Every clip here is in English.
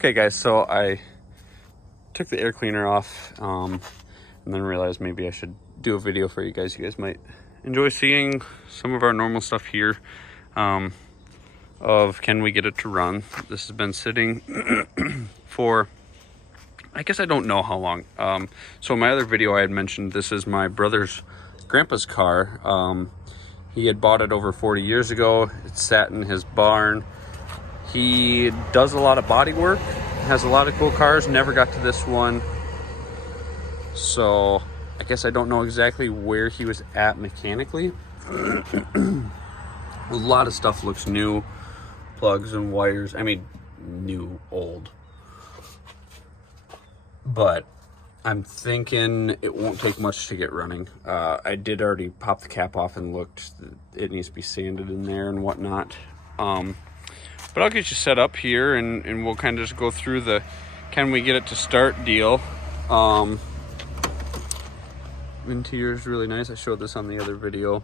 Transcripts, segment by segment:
Okay guys, so I took the air cleaner off and then realized maybe I should do a video for you guys. You guys might enjoy seeing some of our normal stuff here of can we get it to run. This has been sitting for, I guess I don't know how long. So in my other video I had mentioned this is my brother's grandpa's car. He had bought it over 40 years ago. It sat in his barn. He does a lot of body work, has a lot of cool cars, never got to this one. So I guess I don't know exactly where he was at mechanically. A lot of stuff looks new, plugs and wires. I mean, new, old. But I'm thinking it won't take much to get running. I did already pop the cap off and looked. It needs to be sanded in there and whatnot. But I'll get you set up here and we'll kind of just go through the can we get it to start deal. Interior is really nice. I showed this on the other video.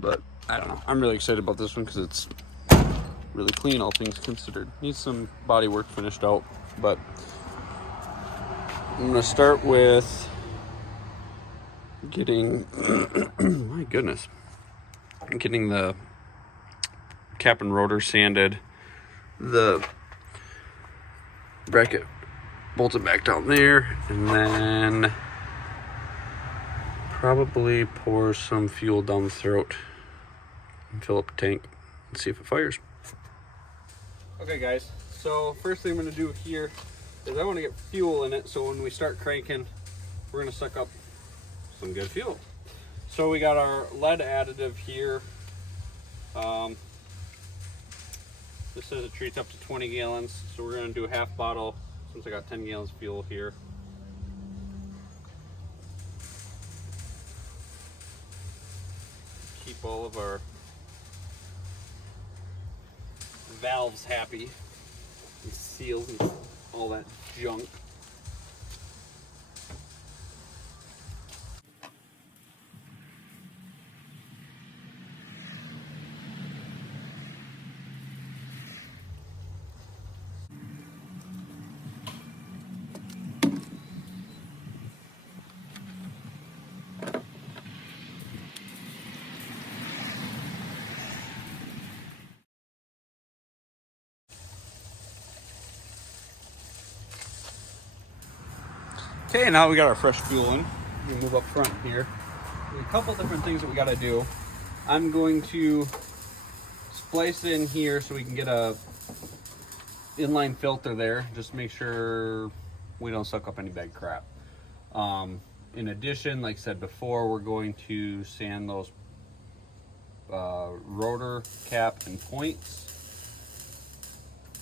But I don't know. I'm really excited about this one because it's really clean, all things considered. Needs some body work finished out. But I'm going to start with getting, my goodness, getting the cap and rotor sanded, the bracket bolted back down there, and then probably pour some fuel down the throat and fill up the tank and see if it fires. Okay guys, so first thing I'm going to do here is I want to get fuel in it so when we start cranking we're going to suck up some good fuel. So we got our lead additive here. This says it treats up to 20 gallons, so we're going to do a half bottle since I got 10 gallons of fuel here. Keep all of our valves happy and seals and all that junk. Okay, now we got our fresh fuel in. We move up front here. There's a couple different things that we got to do. I'm going to splice in here so we can get a inline filter there. Just make sure we don't suck up any bad crap. In addition, like I said before, we're going to sand those rotor cap and points.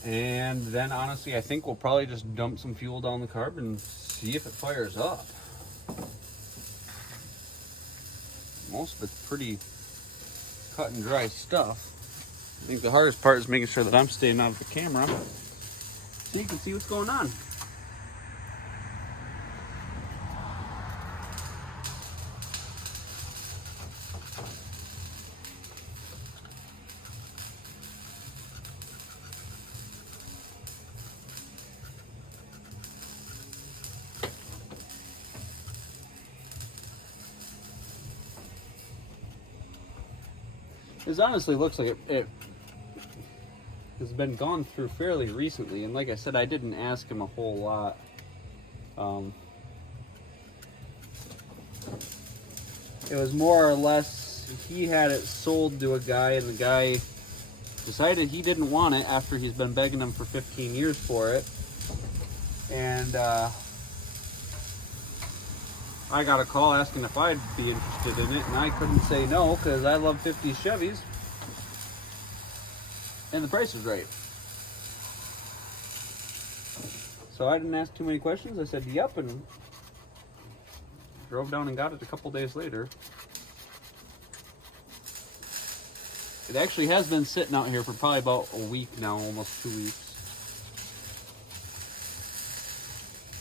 And then honestly, I think we'll probably just dump some fuel down the carb and see if it fires up. Most of it's pretty cut and dry stuff. I think the hardest part is making sure that I'm staying out of the camera so you can see what's going on. This honestly looks like it has been gone through fairly recently, and like I said, I didn't ask him a whole lot. It was more or less, he had it sold to a guy, and the guy decided he didn't want it after he's been begging him for 15 years for it. And I got a call asking if I'd be interested in it, and I couldn't say no because I love 50s Chevys. And the price was right. So I didn't ask too many questions. I said, yep, and drove down and got it a couple days later. It actually has been sitting out here for probably about a week now, almost 2 weeks.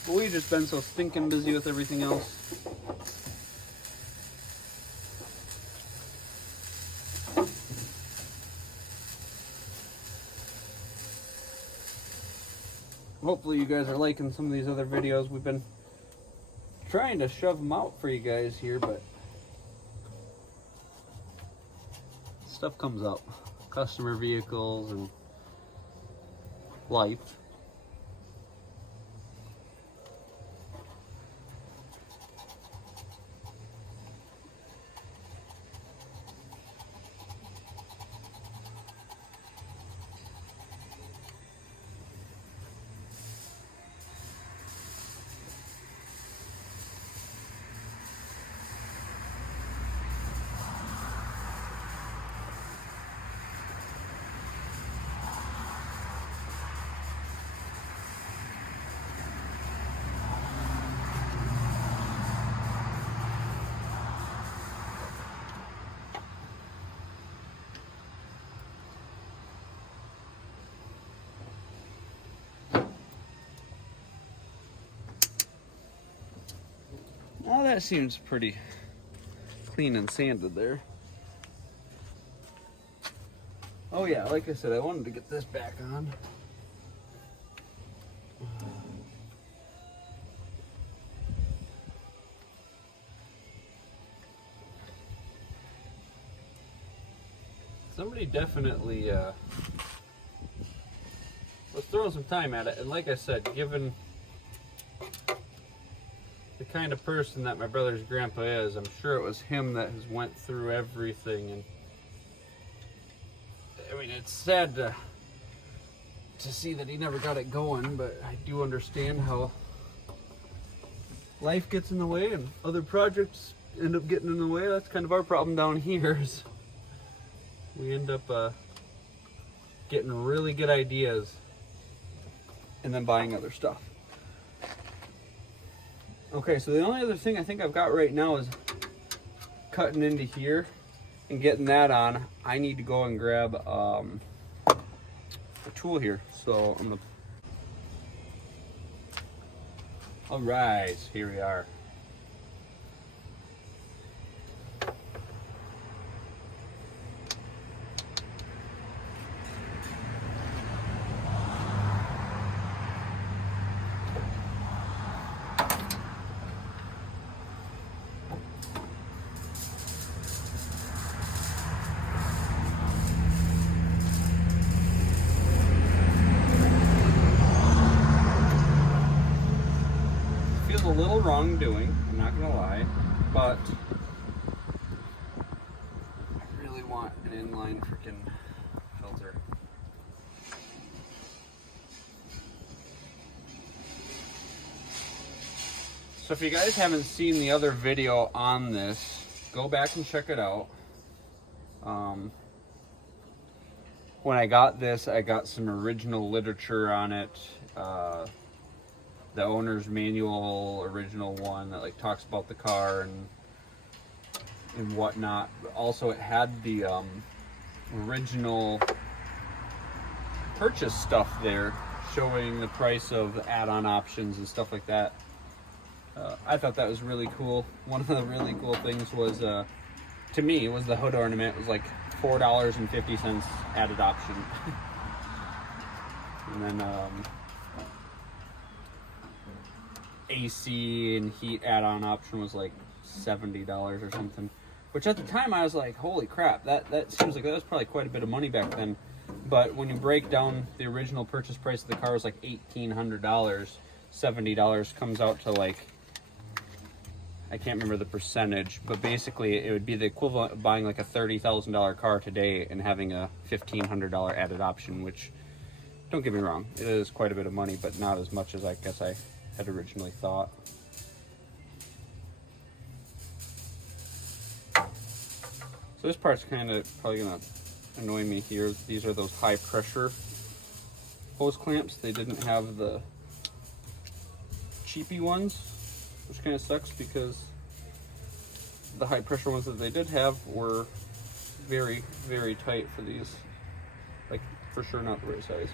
But we've just been so stinking busy with everything else. hopefully you guys are liking some of these other videos. We've been trying to shove them out for you guys here, but stuff comes up. Customer vehicles and life. Oh, that seems pretty clean and sanded there. Oh yeah, like I said, I wanted to get this back on. Somebody definitely was throwing some time at it, and like I said, given the kind of person that my brother's grandpa is, I'm sure it was him that has went through everything. And I mean, it's sad to see that he never got it going, but I do understand how life gets in the way and other projects end up getting in the way. That's kind of our problem down here, is we end up getting really good ideas and then buying other stuff. Okay, so the only other thing I think I've got right now is cutting into here and getting that on. I need to go and grab a tool here. So I'm gonna... All right, here we are. A little wrongdoing, I'm not gonna lie, but I really want an inline freaking filter. So if you guys haven't seen the other video on this, go back and check it out. When I got this, I got some original literature on it. The owner's manual, original one that like talks about the car and whatnot. Also, it had the original purchase stuff there, showing the price of add-on options and stuff like that. I thought that was really cool. One of the really cool things was, to me, was the hood ornament. It was like $4.50 added option. And then AC and heat add-on option was like $70 or something, which at the time I was like, holy crap, that seems like that was probably quite a bit of money back then. But when you break down the original purchase price of the car was like $1,800, $70 comes out to like, I can't remember the percentage, but basically it would be the equivalent of buying like a $30,000 car today and having a $1,500 added option, which, don't get me wrong, it is quite a bit of money, but not as much as I guess I had originally thought. So this part's kind of probably gonna annoy me here. These are those high pressure hose clamps. They didn't have the cheapy ones, which kind of sucks because the high pressure ones that they did have were very, very tight for these. Like, for sure not the right size.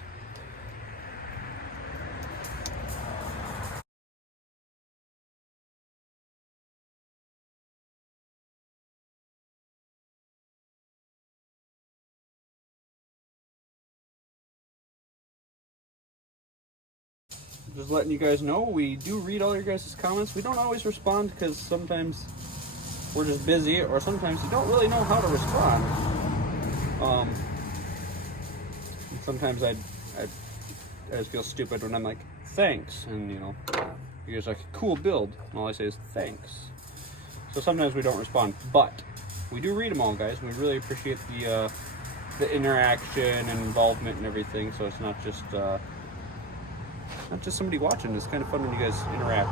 just letting you guys know, we do read all your guys' comments. We don't always respond because sometimes we're just busy, or sometimes you don't really know how to respond. And sometimes I just feel stupid when I'm like, thanks, and you know, you guys are like, cool build, and all I say is thanks. So sometimes we don't respond, but we do read them all, guys, and we really appreciate the interaction and involvement and everything. So it's not just somebody watching. It's kind of fun when you guys interact.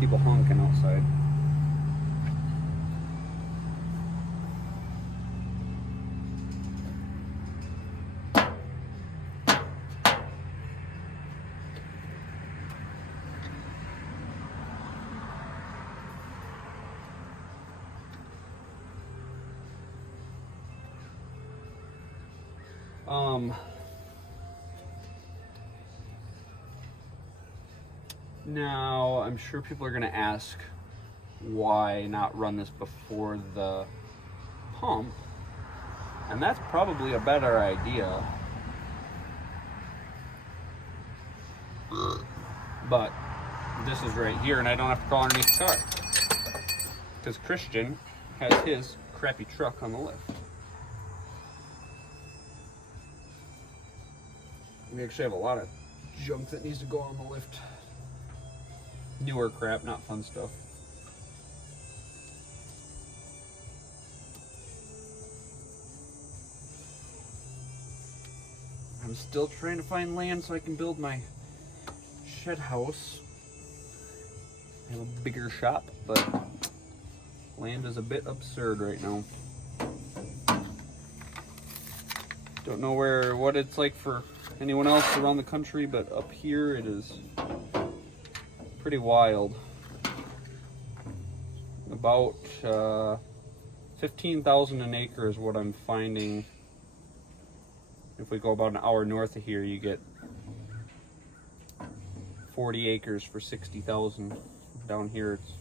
People honking outside. Now, I'm sure people are going to ask why not run this before the pump, and that's probably a better idea. But this is right here, and I don't have to crawl underneath the car because Christian has his crappy truck on the lift. We actually have a lot of junk that needs to go on the lift. Newer crap, not fun stuff. I'm still trying to find land so I can build my shed house. I have a bigger shop, but land is a bit absurd right now. Don't know what it's like for anyone else around the country, but up here it is pretty wild. About 15,000 an acre is what I'm finding. If we go about an hour north of here, you get 40 acres for 60,000. Down here it's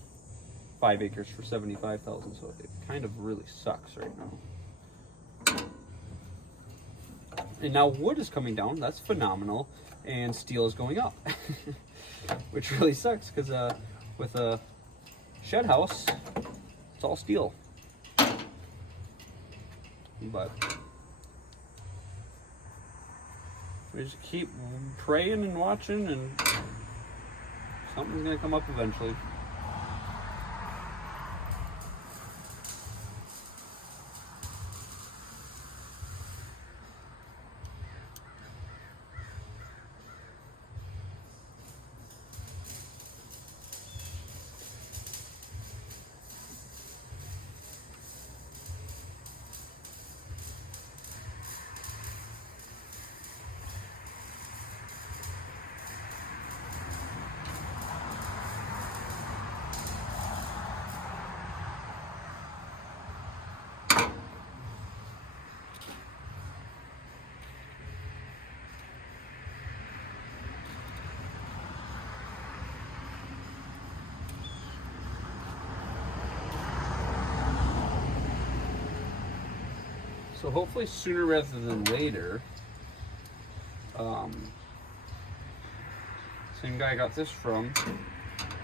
5 acres for 75,000, so it kind of really sucks right now. And now wood is coming down, that's phenomenal, and steel is going up. Which really sucks, because with a shed house, it's all steel. But we just keep praying and watching, and something's gonna come up eventually. So hopefully sooner rather than later, same guy I got this from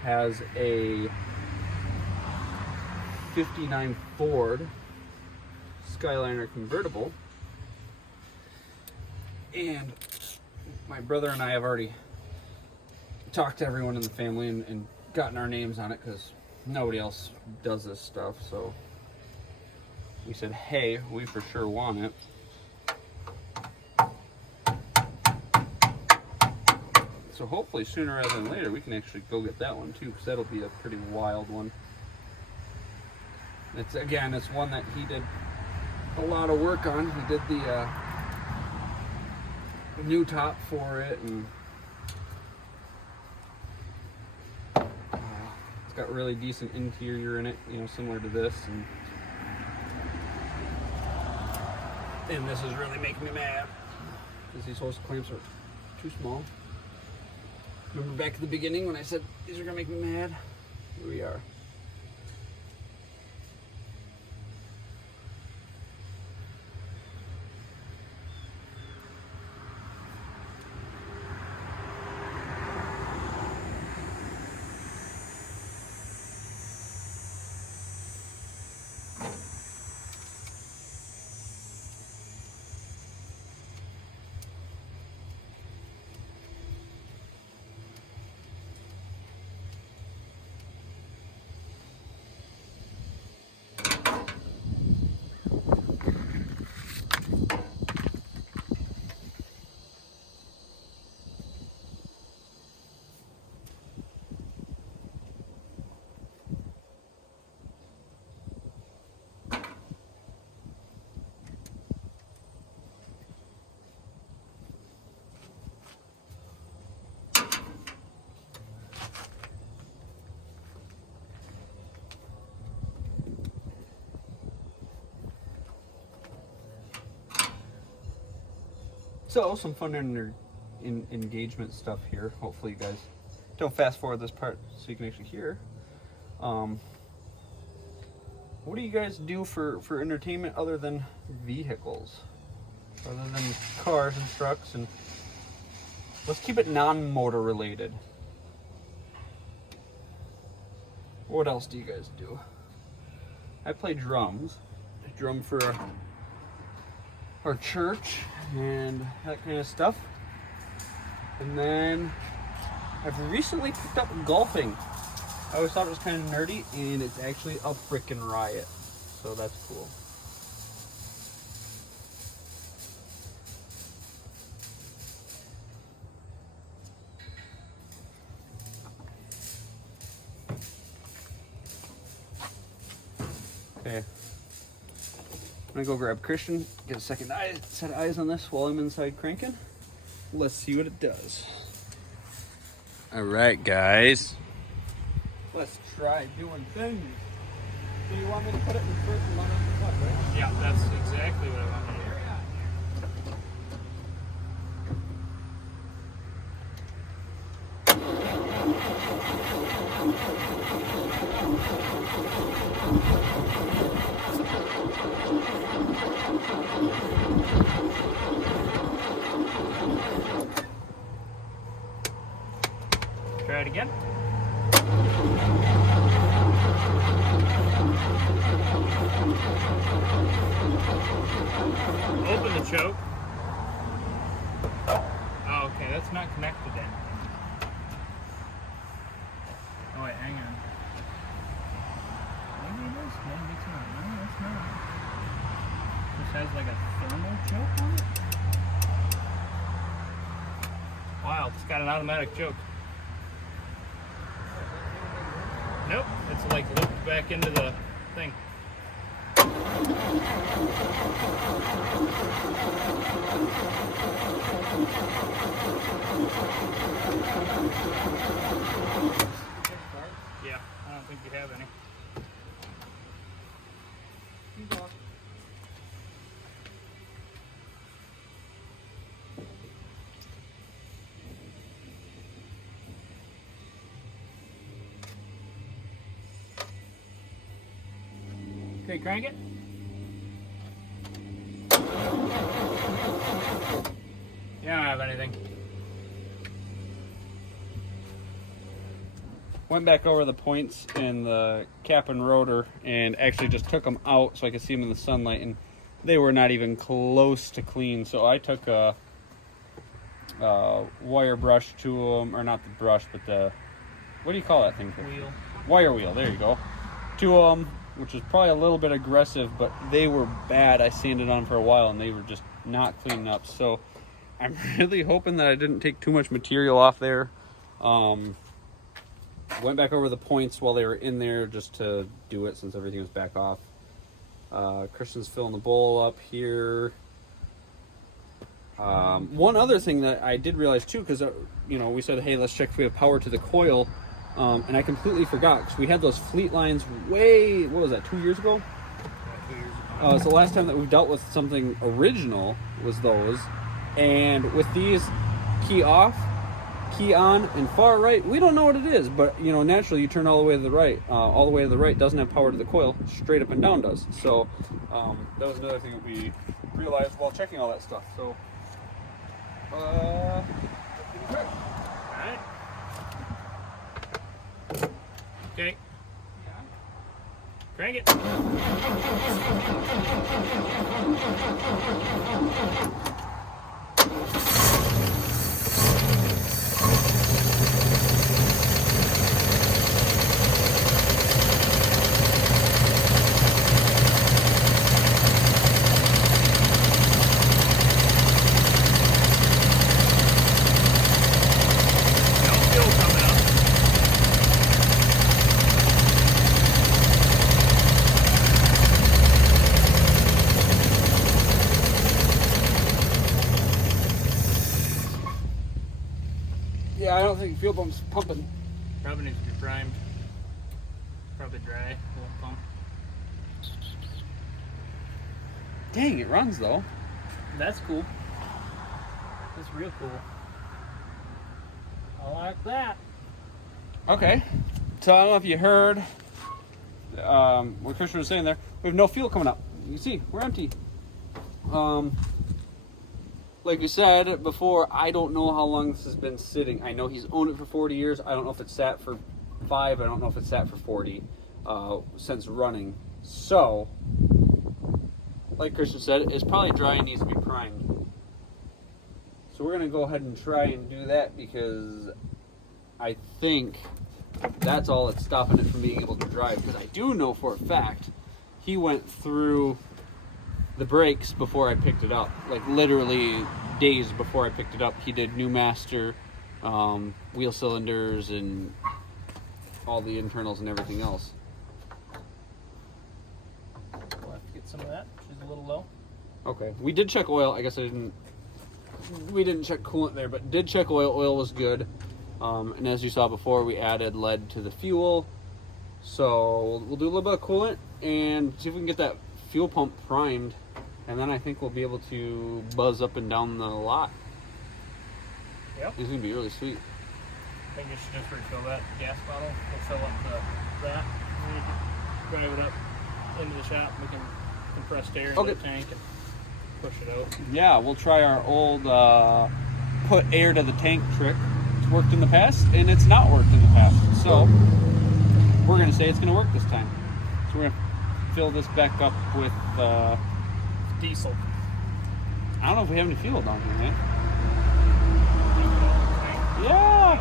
has a 59 Ford Skyliner convertible, and my brother and I have already talked to everyone in the family and gotten our names on it because nobody else does this stuff. So we said, hey, we for sure want it. So hopefully sooner rather than later we can actually go get that one too, because that'll be a pretty wild one. It's one that he did a lot of work on. He did the new top for it, and it's got really decent interior in it, you know, similar to this, and this is really making me mad because these hose clamps are too small. Remember back at the beginning when I said these are gonna make me mad? Here we are. So some fun engagement stuff here. Hopefully you guys don't fast forward this part so you can actually hear. What do you guys do for entertainment other than vehicles? Other than cars and trucks, and let's keep it non-motor related. What else do you guys do? I play drums. I drum for our church and that kind of stuff. And then I've recently picked up golfing. I always thought it was kind of nerdy, and it's actually a frickin' riot. So that's cool. Okay. I'm gonna go grab Christian, get a set of eyes on this while I'm inside cranking. Let's see what it does. All right, guys. Let's try doing things. So you want me to put it in first and run up the butt, right? Yeah, that's exactly what I want to do. Try it again. Open the choke. Oh, okay, that's not connected then. Oh wait, hang on. Maybe it is. Maybe it's not. No, it's not. This has like a thermal choke on it. Wow, it's got an automatic choke. Nope, it's like looped back into the thing. Yeah, I don't think you have any. Okay, crank it. You don't have anything. Went back over the points in the cap and rotor and actually just took them out so I could see them in the sunlight, and they were not even close to clean. So I took a wire brush to them, or not the brush, but the, what do you call that thing? Wheel. Wire wheel, there you go. To them, which was probably a little bit aggressive, but they were bad. I sanded on for a while and they were just not cleaning up. So I'm really hoping that I didn't take too much material off there. Went back over the points while they were in there just to do it since everything was back off. Christian's filling the bowl up here. One other thing that I did realize too, because we said, hey, let's check if we have power to the coil. And I completely forgot, because we had those fleet lines way, what was that, 2 years ago? Yeah, 2 years ago. It's the last time that we've dealt with something original was those. And with these key off, key on, and far right, we don't know what it is. But, naturally you turn all the way to the right. All the way to the right doesn't have power to the coil. Straight up and down does. So that was another thing that we realized while checking all that stuff. So, let's give it a try. Alright. Okay. Crank it. Yeah, I don't think fuel pump's pumping. Probably needs to be primed. Probably dry. Won't pump. Dang, it runs though. That's cool. That's real cool. I like that. Okay. So I don't know if you heard what Christian was saying there. We have no fuel coming up. You can see, we're empty. Like you said before, I don't know how long this has been sitting. I know he's owned it for 40 years. I don't know if it's sat for 5. I don't know if it's sat for 40 since running. So, like Christian said, it's probably dry and needs to be primed. So we're going to go ahead and try and do that because I think that's all that's stopping it from being able to drive. Because I do know for a fact he went through the brakes before I picked it up. Like literally days before I picked it up, he did new master, wheel cylinders, and all the internals and everything else. We'll have to get some of that. She's a little low. Okay, we did check oil. I guess we didn't check coolant there, but did check oil. Oil was good. And as you saw before, we added lead to the fuel. So we'll do a little bit of coolant and see if we can get that fuel pump primed. And then I think we'll be able to buzz up and down the lot. Yep. It's going to be really sweet. I think you should just refill that gas bottle. We'll fill up that. And we can drive it up into the shop. We can compress air into the tank and push it out. Yeah, we'll try our old put air to the tank trick. It's worked in the past, and it's not worked in the past. So we're going to say it's going to work this time. So we're going to fill this back up with diesel. I don't know if we have any fuel down here, man. Yeah.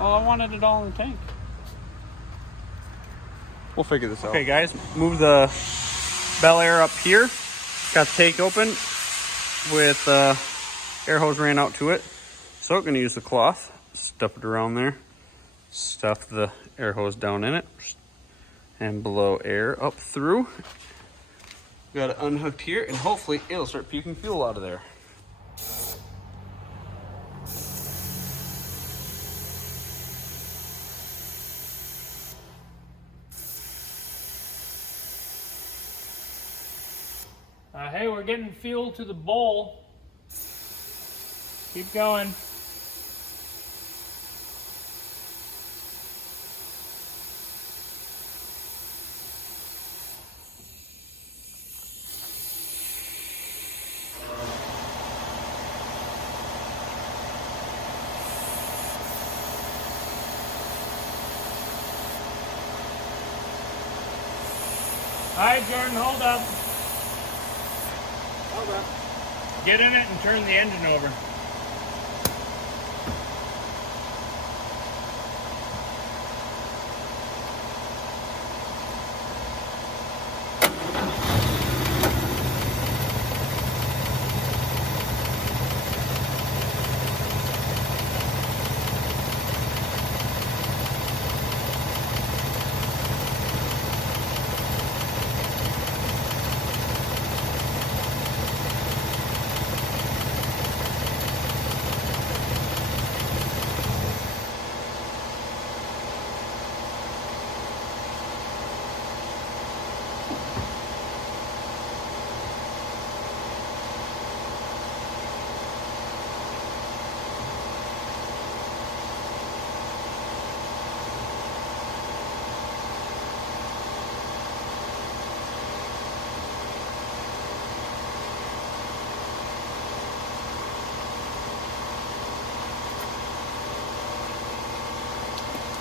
Well, I wanted it all in the tank. We'll figure this out. Okay, guys, move the Belair up here. Got the tank open with air hose ran out to it. So I'm going to use the cloth, stuff it around there, stuff the air hose down in it, and blow air up through. Got it unhooked here, and hopefully it'll start puking fuel out of there. Hey, we're getting fuel to the bowl. Keep going. All right, Jordan, hold up. Get in it and turn the engine over.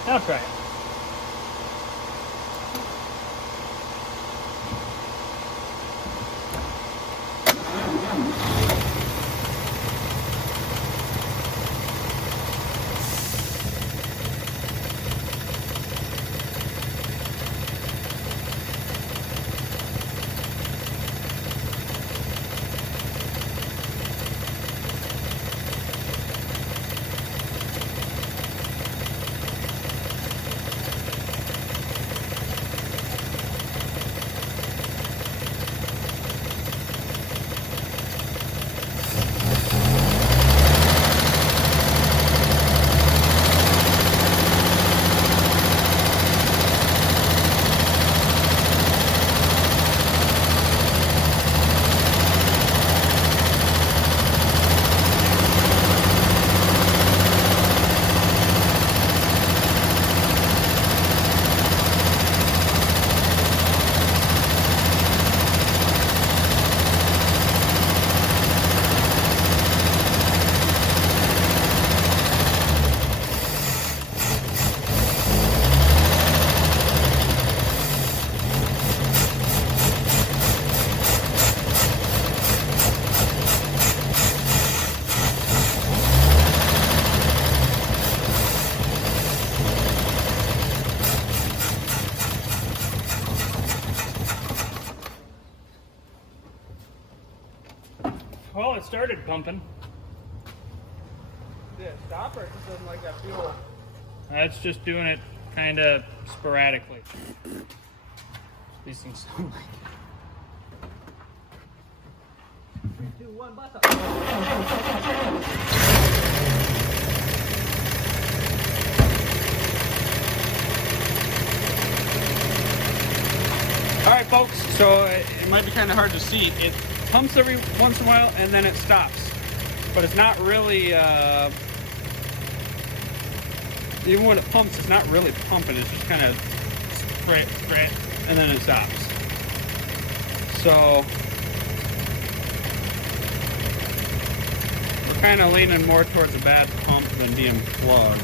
Now try it. started pumping. Did it stop or it just doesn't like that fuel? It's just doing it kind of sporadically. These things sound like it. 3, 2, 1, blast up. All right, folks, so it might be kind of hard to see. It pumps every once in a while and then it stops. But it's not really, even when it pumps, it's not really pumping. It's just kind of spray, and then it stops. So we're kind of leaning more towards a bad pump than being plugged.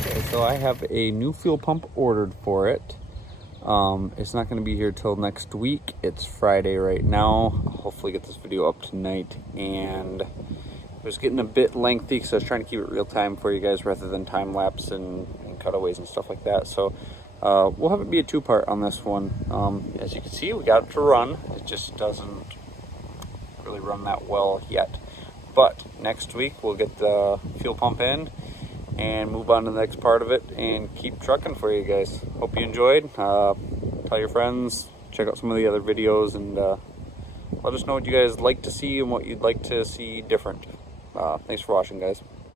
Okay, so I have a new fuel pump ordered for it. It's not going to be here till next week. It's Friday right now. I'll hopefully get this video up tonight, and it was getting a bit lengthy because I was trying to keep it real time for you guys rather than time lapse and cutaways and stuff like that. So we'll have it be a two-part on this one. As you can see, we got it to run. It just doesn't really run that well yet. But next week we'll get the fuel pump in and move on to the next part of it and keep trucking for you guys. Hope you enjoyed. Tell your friends, check out some of the other videos, and let us know what you guys like to see and what you'd like to see different. Thanks for watching, guys.